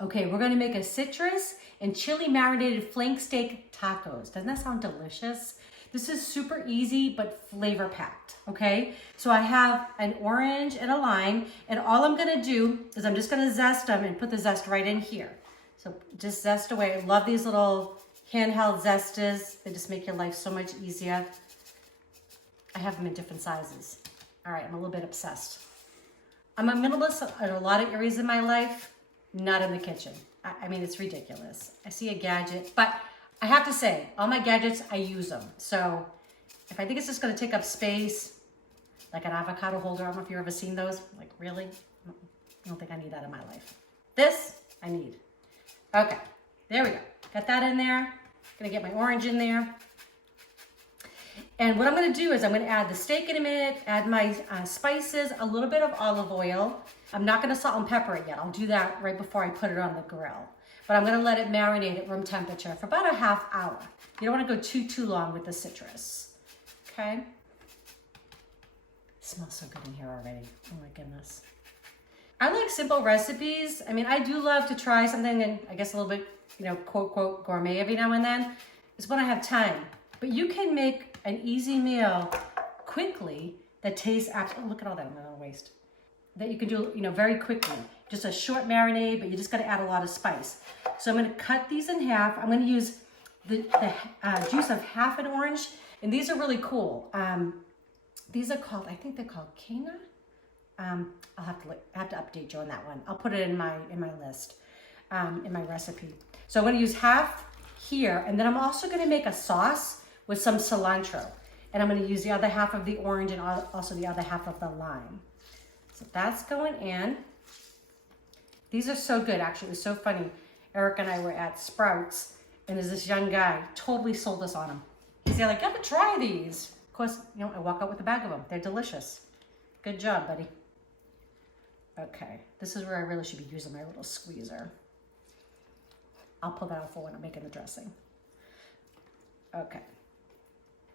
Okay, we're gonna make a citrus and chili marinated flank steak tacos. Doesn't that sound delicious? This is super easy, but flavor packed, okay? So I have an orange and a lime, and all I'm gonna do is I'm just gonna zest them and put the zest right in here. So just zest away. I love these little handheld zesters. They just make your life so much easier. I have them in different sizes. All right, I'm a little bit obsessed. I'm a minimalist in a lot of areas in my life, not in the kitchen. I mean, it's ridiculous. I see a gadget, but I have to say, all my gadgets, I use them. So if I think it's just gonna take up space, like an avocado holder, I don't know if you've ever seen those. Like, really? I don't think I need that in my life. This, I need. Okay, there we go. Got that in there. Gonna get my orange in there. And what I'm gonna do is I'm gonna add the steak in a minute, add my spices, a little bit of olive oil. I'm not gonna salt and pepper it yet. I'll do that right before I put it on the grill. But I'm gonna let it marinate at room temperature for about a half hour. You don't wanna go too long with the citrus, okay? It smells so good in here already. Oh my goodness. I like simple recipes. I mean, I do love to try something and I guess a little bit, quote, quote, gourmet every now and then. It's when I have time. But you can make an easy meal quickly that tastes absolutely, look at all that I'm gonna waste. That you can do, very quickly. Just a short marinade, but you just gotta add a lot of spice. So I'm gonna cut these in half. I'm gonna use the juice of half an orange, and these are really cool. These are called, I think they're called Kena. I'll have to update you on that one. I'll put it in my list, in my recipe. So I'm gonna use half here, and then I'm also gonna make a sauce with some cilantro. And I'm gonna use the other half of the orange and also the other half of the lime. So that's going in. These are so good, actually. It was so funny. Eric and I were at Sprouts, and there's this young guy, totally sold us on them. He's like, you gotta try these. Of course, I walk out with a bag of them. They're delicious. Good job, buddy. Okay, this is where I really should be using my little squeezer. I'll pull that out for when I'm making the dressing. Okay.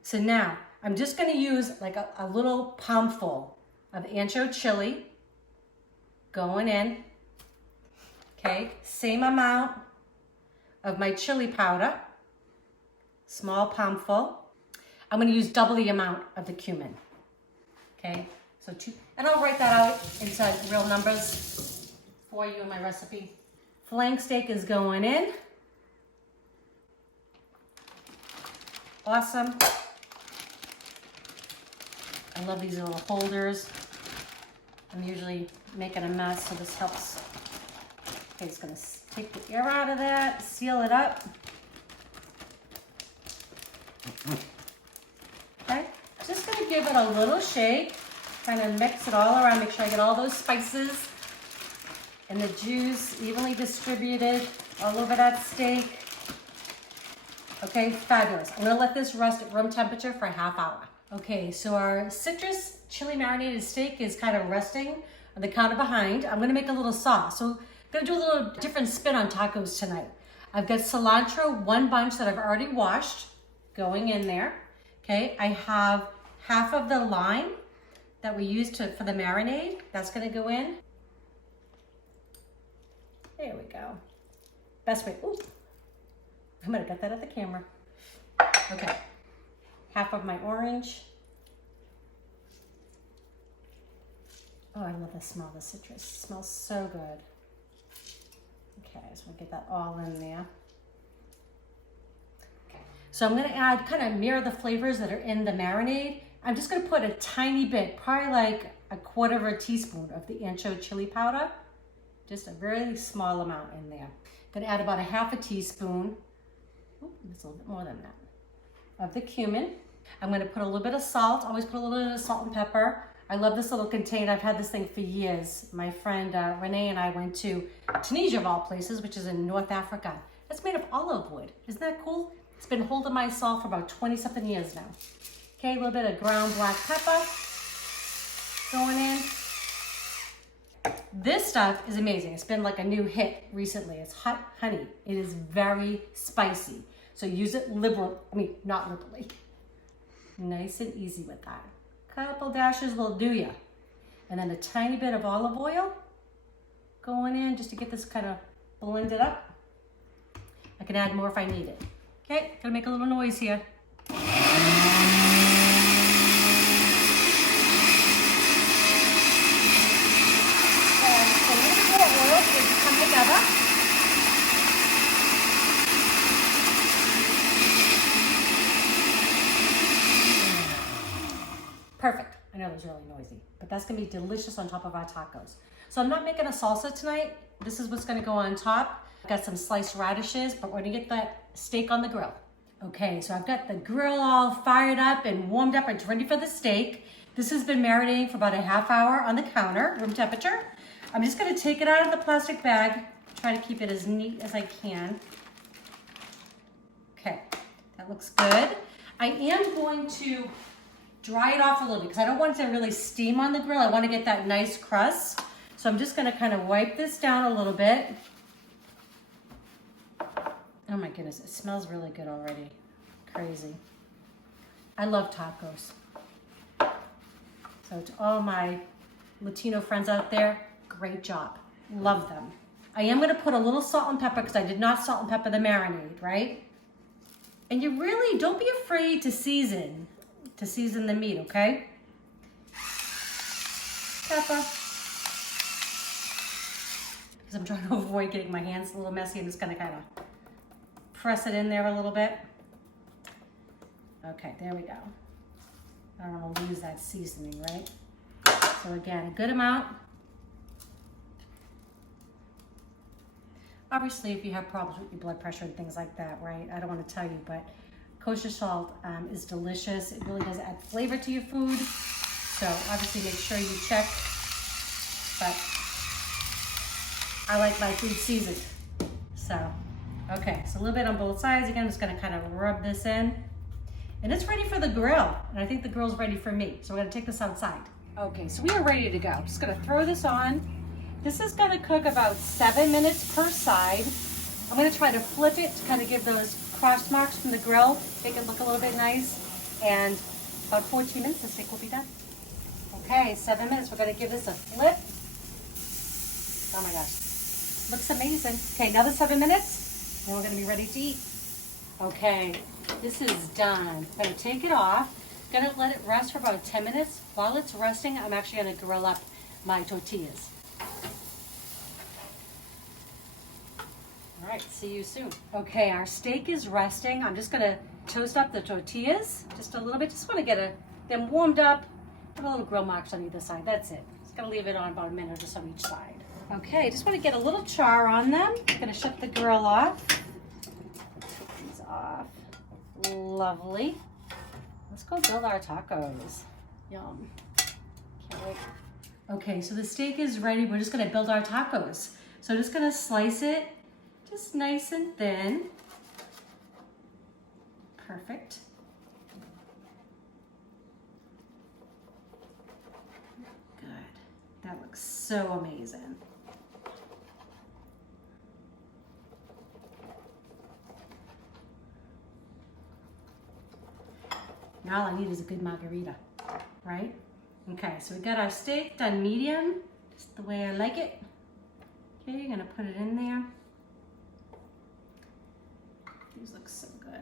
So now, I'm just gonna use like a little palmful of ancho chili going in. Okay, same amount of my chili powder, small palmful. I'm gonna use double the amount of the cumin. Okay, so and I'll write that out inside real numbers for you in my recipe. Flank steak is going in. Awesome. I love these little holders. I'm usually making a mess, so this helps. Okay, it's gonna take the air out of that, seal it up. Okay, just gonna give it a little shake, kind of mix it all around, make sure I get all those spices and the juice evenly distributed all over that steak. Okay, fabulous. I'm gonna let this rest at room temperature for a half hour. Okay, so our citrus chili marinated steak is kind of resting on the counter behind. I'm gonna make a little sauce. So I'm gonna do a little different spin on tacos tonight. I've got cilantro, one bunch that I've already washed, going in there. Okay, I have half of the lime that we used for the marinade. That's gonna go in. There we go. Best way, ooh, I might have got that at the camera. Okay, half of my orange. Oh, I love the smell of the citrus. It smells so good. Okay, so we'll get that all in there. Okay, so I'm gonna add, kind of mirror the flavors that are in the marinade. I'm just gonna put a tiny bit, probably like a quarter of a teaspoon of the ancho chili powder. Just a very small amount in there. Gonna add about a half a teaspoon, it's a little bit more than that, of the cumin. I'm gonna put a little bit of salt, always put a little bit of salt and pepper. I love this little container, I've had this thing for years. My friend Renee and I went to Tunisia of all places, which is in North Africa. It's made of olive wood, isn't that cool? It's been holding my salt for about 20 something years now. Okay, a little bit of ground black pepper going in. This stuff is amazing. It's been like a new hit recently. It's hot honey. It is very spicy. So use it not liberally. Nice and easy with that. Couple dashes will do ya. And then a tiny bit of olive oil going in just to get this kind of blend it up. I can add more if I need it. Okay, gonna make a little noise here. And a little bit more oil to get it to come together. Perfect. I know it was really noisy, but that's gonna be delicious on top of our tacos. So I'm not making a salsa tonight. This is what's gonna go on top. I've got some sliced radishes, but we're gonna get that steak on the grill. Okay, so I've got the grill all fired up and warmed up. It's ready for the steak. This has been marinating for about a half hour on the counter, room temperature. I'm just gonna take it out of the plastic bag, try to keep it as neat as I can. Okay, that looks good. I am going to dry it off a little bit because I don't want it to really steam on the grill. I want to get that nice crust. So I'm just going to kind of wipe this down a little bit. Oh my goodness, it smells really good already. Crazy. I love tacos. So to all my Latino friends out there, great job. Love them. I am going to put a little salt and pepper because I did not salt and pepper the marinade, right? And you really don't be afraid to season the meat, okay? Pepper. Because I'm trying to avoid getting my hands a little messy, I'm just gonna kind of press it in there a little bit. Okay, there we go. I don't want to lose that seasoning, right? So again, a good amount. Obviously, if you have problems with your blood pressure and things like that, right? I don't want to tell you, but kosher salt is delicious. It really does add flavor to your food. So obviously make sure you check, but I like my food seasoned. So, okay, so a little bit on both sides. Again, I'm just gonna kind of rub this in. And it's ready for the grill. And I think the grill's ready for me. So we're gonna take this outside. Okay, so we are ready to go. I'm just gonna throw this on. This is gonna cook about 7 minutes per side. I'm gonna try to flip it to kind of give those cross marks from the grill, make it look a little bit nice. And about 14 minutes, the steak will be done. Okay, 7 minutes, we're gonna give this a flip. Oh my gosh, looks amazing. Okay, another 7 minutes, and we're gonna be ready to eat. Okay, this is done. I'm gonna take it off. Gonna let it rest for about 10 minutes. While it's resting, I'm actually gonna grill up my tortillas. All right, see you soon. Okay, our steak is resting. I'm just gonna toast up the tortillas just a little bit. Just wanna get them warmed up. Put a little grill marks on either side, that's it. Just gonna leave it on about a minute or just on each side. Okay, just wanna get a little char on them. Gonna shut the grill off. Take these off. Lovely. Let's go build our tacos. Yum. Can't wait. Okay, so the steak is ready. We're just gonna build our tacos. So I'm just gonna slice it just nice and thin. Perfect. Good. That looks so amazing. Now all I need is a good margarita, right? Okay, so we got our steak done medium, just the way I like it. Okay, you're gonna put it in there. These look so good.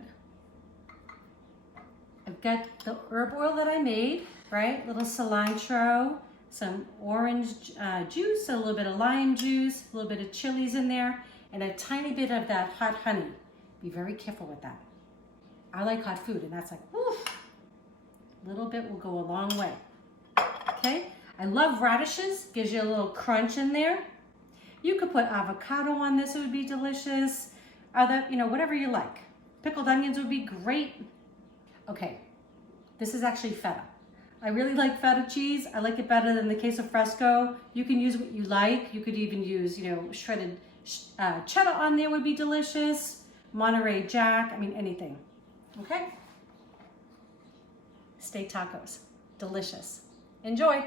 I've got the herb oil that I made, right? Little cilantro, some orange juice, a little bit of lime juice, a little bit of chilies in there, and a tiny bit of that hot honey. Be very careful with that. I like hot food, and that's like, woof. A little bit will go a long way. Okay, I love radishes, gives you a little crunch in there. You could put avocado on this, it would be delicious. Other, whatever you like. Pickled onions would be great. Okay, this is actually feta. I really like feta cheese. I like it better than the queso fresco. You can use what you like. You could even use, shredded cheddar on there would be delicious. Monterey Jack, anything. Okay? Steak tacos, delicious. Enjoy.